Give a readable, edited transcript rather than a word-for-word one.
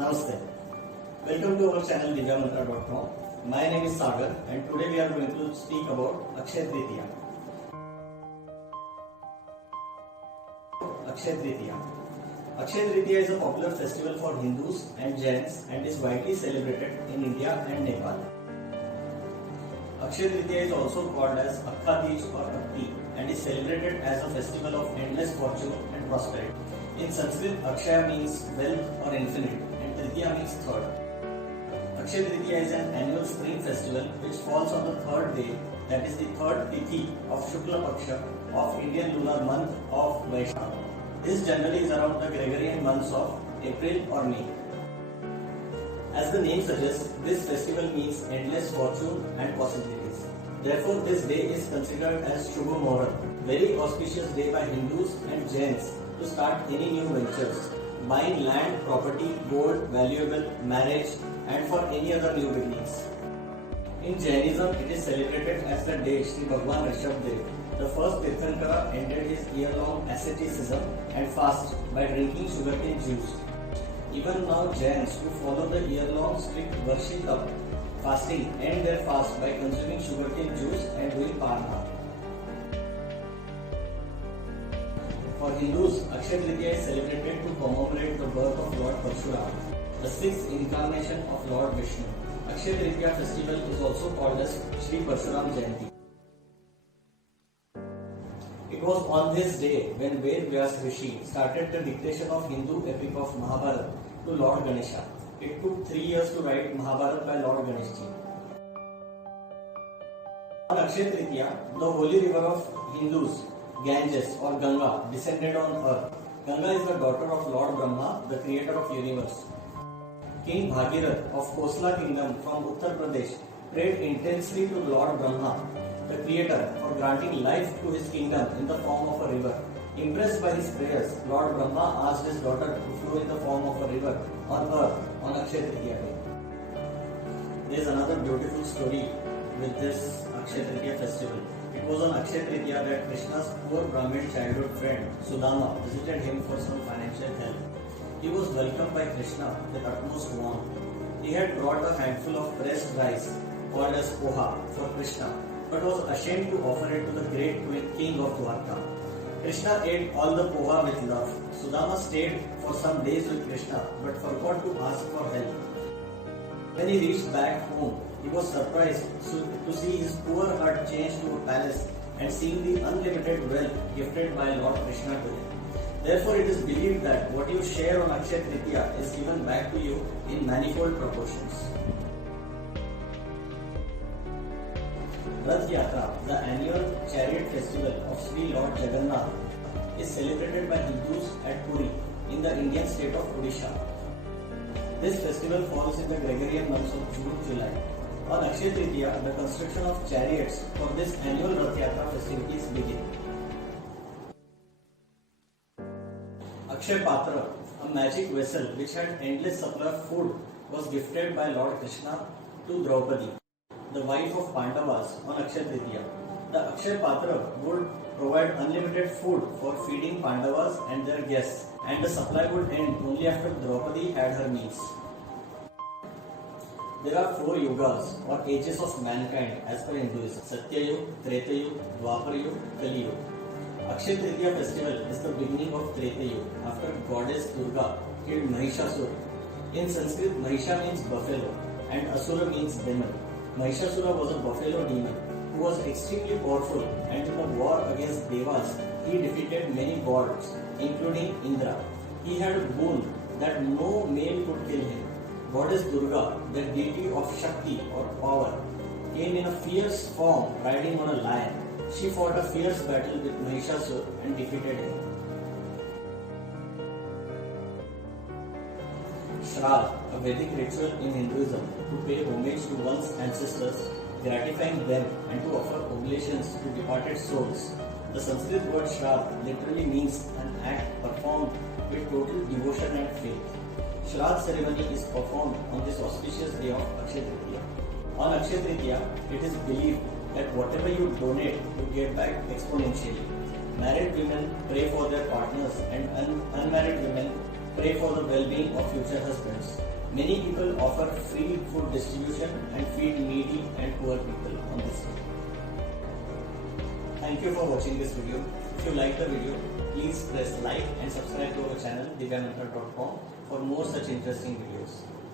Namaste. Welcome to our channel divyamantra.com. My name is Sagar and today we are going to speak about Akshaya Tritiya. Akshaya Tritiya. Akshaya Tritiya is a popular festival for Hindus and Jains and is widely celebrated in India and Nepal. Akshaya Tritiya is also called as Akha Teej or Akti and is celebrated as a festival of endless fortune and prosperity. In Sanskrit, Akshaya means wealth or infinite and Tritiya means third. Akshaya Tritiya is an annual spring festival which falls on the third day, that is the third tithi of Shukla Paksha of Indian lunar month of Vaisakha. This generally is around the Gregorian months of April or May. As the name suggests, this festival means endless fortune and possibilities. Therefore, this day is considered as Shubh Mahurat, very auspicious day by Hindus and Jains to start any new ventures, buying land, property, gold, valuable, marriage, and for any other new beginnings. In Jainism, it is celebrated as the day Sri Bhagwan Rishabh Dev, the first Tirthankara, ended his year-long asceticism and fast by drinking sugarcane juice. Even now, Jains who follow the year-long strict Varshika fasting end their fast by consuming sugarcane juice and doing parna. For Hindus, Akshaya Tritiya is celebrated to commemorate the birth of Lord Parshurama, the sixth incarnation of Lord Vishnu. Akshaya Tritiya festival is also called as Shri Parshuram Jayanti. It was on this day when Ved Vyas Rishi started the dictation of Hindu epic of Mahabharata to Lord Ganesha. It took 3 years to write Mahabharata by Lord Ganeshji. On Akshaya Tritiya, the holy river of Hindus, Ganges or Ganga, descended on earth. Ganga is the daughter of Lord Brahma, the creator of universe. King Bhagirath of Kosla kingdom from Uttar Pradesh prayed intensely to Lord Brahma, the creator, for granting life to his kingdom in the form of a river. Impressed by his prayers, Lord Brahma asked his daughter to flow in the form of a river on earth on Akshaya Tritiya day. There is another beautiful story with this Akshaya Tritiya festival. It was on Akshaya Tritiya that Krishna's poor Brahmin childhood friend Sudama visited him for some financial help. He was welcomed by Krishna with utmost warmth. He had brought a handful of pressed rice called as poha for Krishna, but was ashamed to offer it to the great king of Dwarka. Krishna ate all the poha with love. Sudama stayed for some days with Krishna but forgot to ask for help. When he reached back home, he was surprised to see his poor hut changed to a palace and seeing the unlimited wealth gifted by Lord Krishna to him. Therefore, it is believed that what you share on Akshaya Tritiya is given back to you in manifold proportions. Rath Yatra, the annual chariot festival of Sri Lord Jagannath, is celebrated by Hindus at Puri in the Indian state of Odisha. This festival falls in the Gregorian months of June-July. On Akshaya Tritiya, the construction of chariots for this annual Rath Yatra festivities begin. Akshay Patra, a magic vessel which had endless supply of food, was gifted by Lord Krishna to Draupadi, the wife of Pandavas, on Akshaya Tritiya. The Akshay Patra would provide unlimited food for feeding Pandavas and their guests, and the supply would end only after Draupadi had her meals. There are 4 yugas or ages of mankind as per Hinduism: Satya Yuga, Treta Yuga, Dwapar Yuga, Kali Yuga. Akshaya Tritiya festival is the beginning of Treta Yuga after goddess Durga killed Mahishasura. In Sanskrit, Mahisha means buffalo and Asura means demon. Mahishasura was a buffalo demon who was extremely powerful, and in a war against Devas, he defeated many gods, including Indra. He had a boon that no male could kill him. Goddess Durga, the deity of Shakti or power, came in a fierce form riding on a lion. She fought a fierce battle with Mahishasura and defeated him. Shraddha, a Vedic ritual in Hinduism to pay homage to one's ancestors, gratifying them and to offer oblations to departed souls. The Sanskrit word Shraddha literally means an act performed with total devotion and faith. Shraddha ceremony is performed on this auspicious day of Akshaya Tritiya. On Akshaya Tritiya, it is believed that whatever you donate, you get back exponentially. Married women pray for their partners and unmarried women pray for the well-being of future husbands. Many people offer free food distribution and feed needy and poor people on this day. Thank you for watching this video. If you like the video, please press like and subscribe to our channel divyamantra.com for more such interesting videos.